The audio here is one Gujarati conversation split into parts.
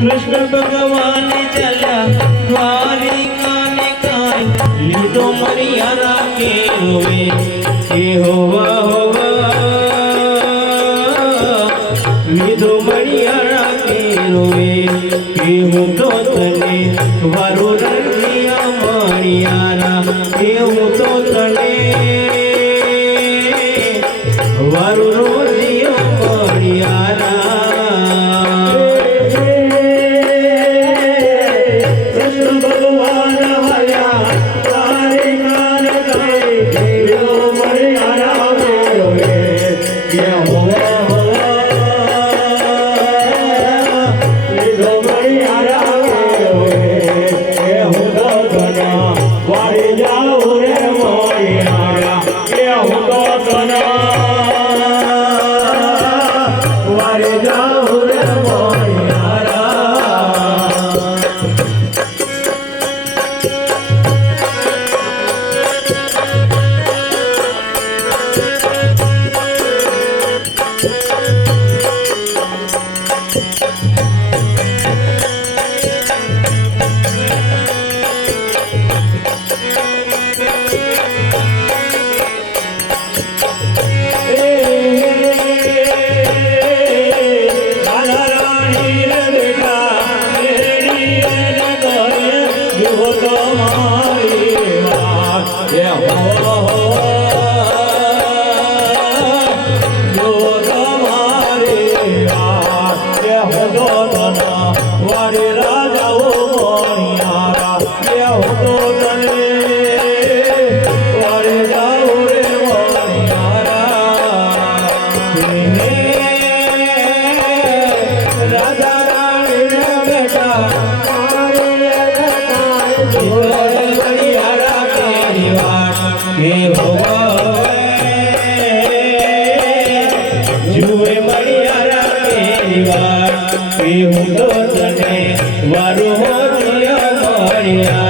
કૃષ્ણ ભગવાન ચલા દ્વારિકા ને કાય લીધો મરિયારા કે હોવે. કે હોવા હોવા લીધો મરિયારા કે હોવે. કે હું તો તને વારો રણિયા મણિયારા કે હું તો તને Yeah. વિમુદો તને વારો મોરિયા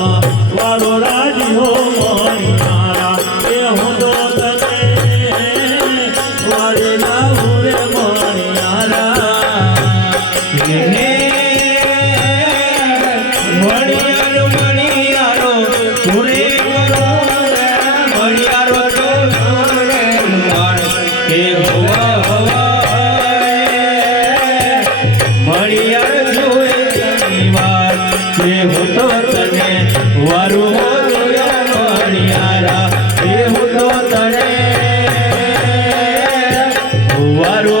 O Aru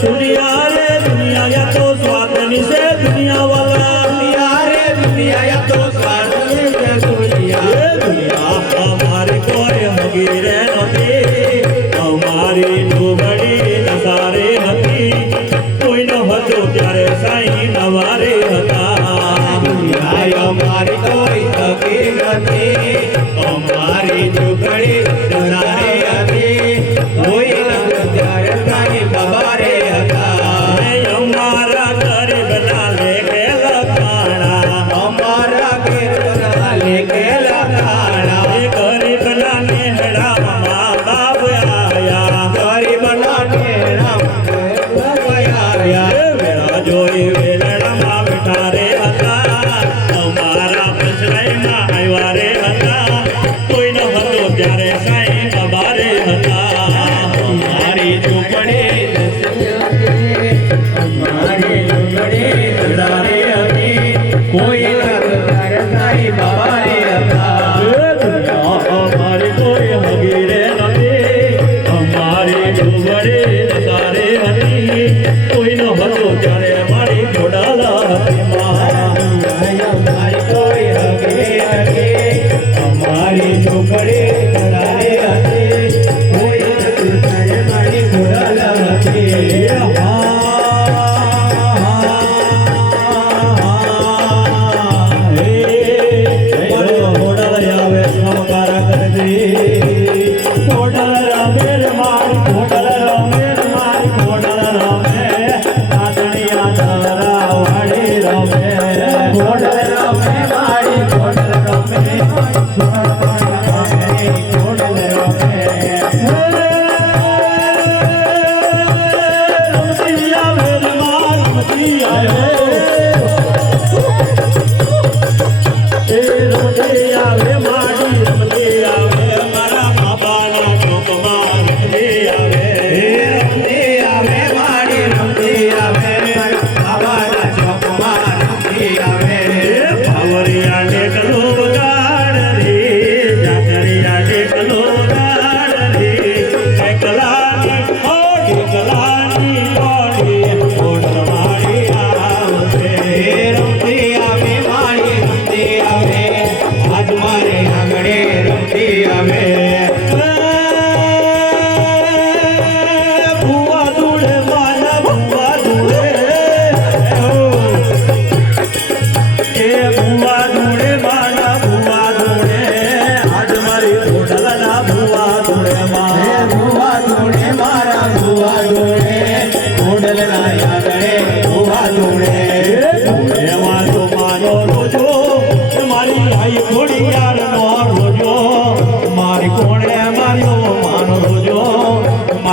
દુનિયા રે દુનિયા યા તો સ્વાર્થની છે દુનિયા વાલા દુનિયા રે દુનિયા યા તો સ્વાર્થની છે દુનિયા રે દુનિયા અમારે કોઈ મગી રે નથી અમારી ડુબડી નસારે હતી કોઈ ન હતો ત્યારે સાઈ નવારે હતા દુનિયા અમારી કોઈ તકી નથી ತು ಪಡೆ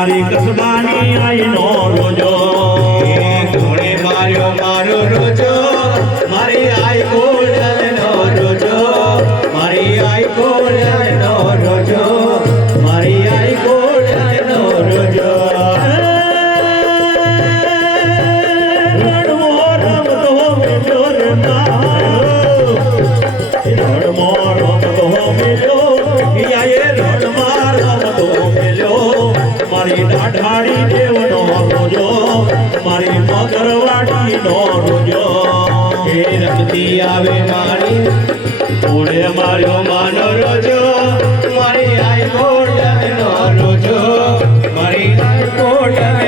મારી કસબાની આઈનો રોજો. ઘોડે માર્યો મારો રોજો. ઉડે માનો રોજો મારી આઈ કોટ રોજો મારી આઈ કોટ